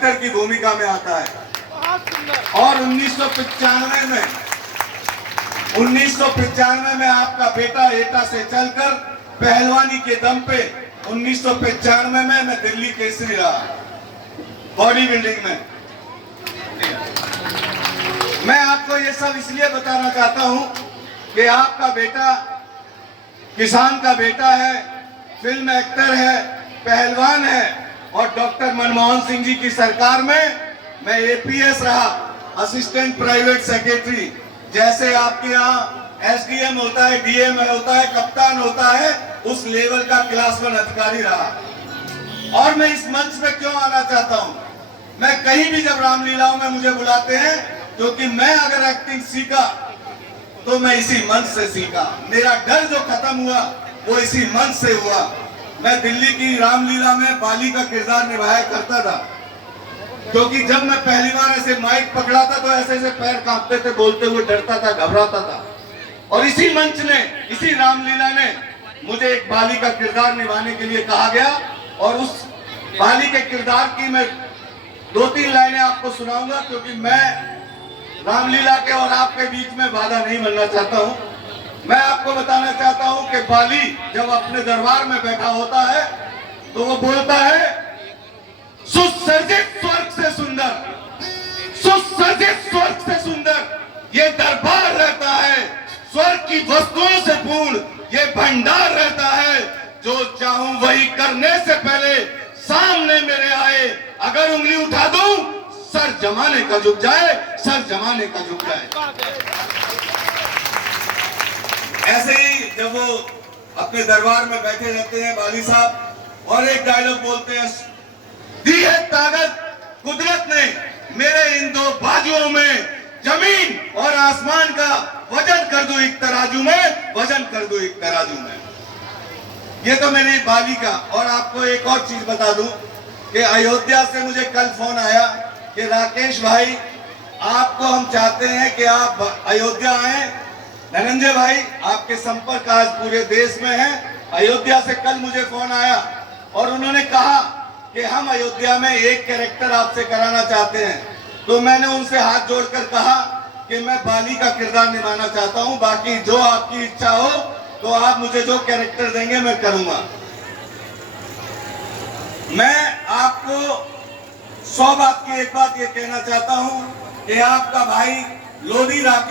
Inspector की भूमिका में आता है। और 1995 में आपका बेटा एटा से चलकर पहलवानी के दम पे 1995 में मैं दिल्ली केसरी रहा बॉडी बिल्डिंग में। मैं आपको ये सब इसलिए बताना चाहता हूं कि आपका बेटा किसान का बेटा है, फिल्म एक्टर है, पहलवान है, और डॉक्टर मनमोहन सिंह जी की सरकार में मैं एपीएस रहा, असिस्टेंट प्राइवेट सेक्रेटरी। जैसे आपके यहाँ एसडीएम होता है, डीएम होता है, कप्तान होता है, उस लेवल का क्लास 1 अधिकारी रहा। और मैं इस मंच पे क्यों आना चाहता हूं, मैं कहीं भी जब रामलीलाओं में मुझे बुलाते हैं, क्योंकि मैं अगर एक्टिंग सीखा तो मैं इसी मंच से सीखा। मेरा डर जो खत्म हुआ वो इसी मंच से हुआ। मैं दिल्ली की रामलीला में बाली का किरदार निभाया करता था, क्योंकि जब मैं पहली बार ऐसे माइक पकड़ा था तो ऐसे ऐसे पैर कांपते थे, बोलते हुए डरता था, घबराता था। और इसी मंच ने, इसी रामलीला ने मुझे एक बाली का किरदार निभाने के लिए कहा गया, और उस बाली के किरदार की मैं 2-3 लाइनें आपको सुनाऊंगा, क्योंकि मैं रामलीला के और आपके बीच में बाधा नहीं बनना चाहता हूं। मैं आपको बताना चाहता हूं कि बाली जब अपने दरबार में बैठा होता है तो वो बोलता है, सुसज्जित स्वर्ग से सुंदर, सुसज्जित स्वर्ग से सुंदर ये दरबार रहता है, स्वर्ग की वस्तुओं से पूर्ण ये भंडार रहता है। जो चाहूं वही करने से पहले सामने मेरे आए, अगर उंगली उठा दूं सर जमाने का झुक जाए, सर जमाने का झुक जाए। ऐसे ही जब वो अपने दरबार में बैठे रहते हैं बाली साहब, और एक डायलॉग बोलते हैं, दी है ताकत कुदरत ने मेरे इन 2 बाजुओं में, जमीन और आसमान का वजन कर दो एक तराजू में, वजन कर दो एक तराजू में। ये तो मेरी बाली का। और आपको एक और चीज बता दूं कि अयोध्या से मुझे कल फोन आया कि राकेश भाई आपको हम चाहते हैं कि आप अयोध्या आए। धनंजय भाई आपके संपर्क आज पूरे देश में है। अयोध्या से कल मुझे फोन आया और उन्होंने कहा कि हम अयोध्या में एक कैरेक्टर आपसे कराना चाहते हैं। तो मैंने उनसे हाथ जोड़कर कहा कि मैं बाली का किरदार निभाना चाहता हूं, बाकी जो आपकी इच्छा हो तो आप मुझे जो कैरेक्टर देंगे मैं करूंगा। मैं आपको 100 बात की एक बात ये कहना चाहता हूं कि आपका भाई लोधी राकेश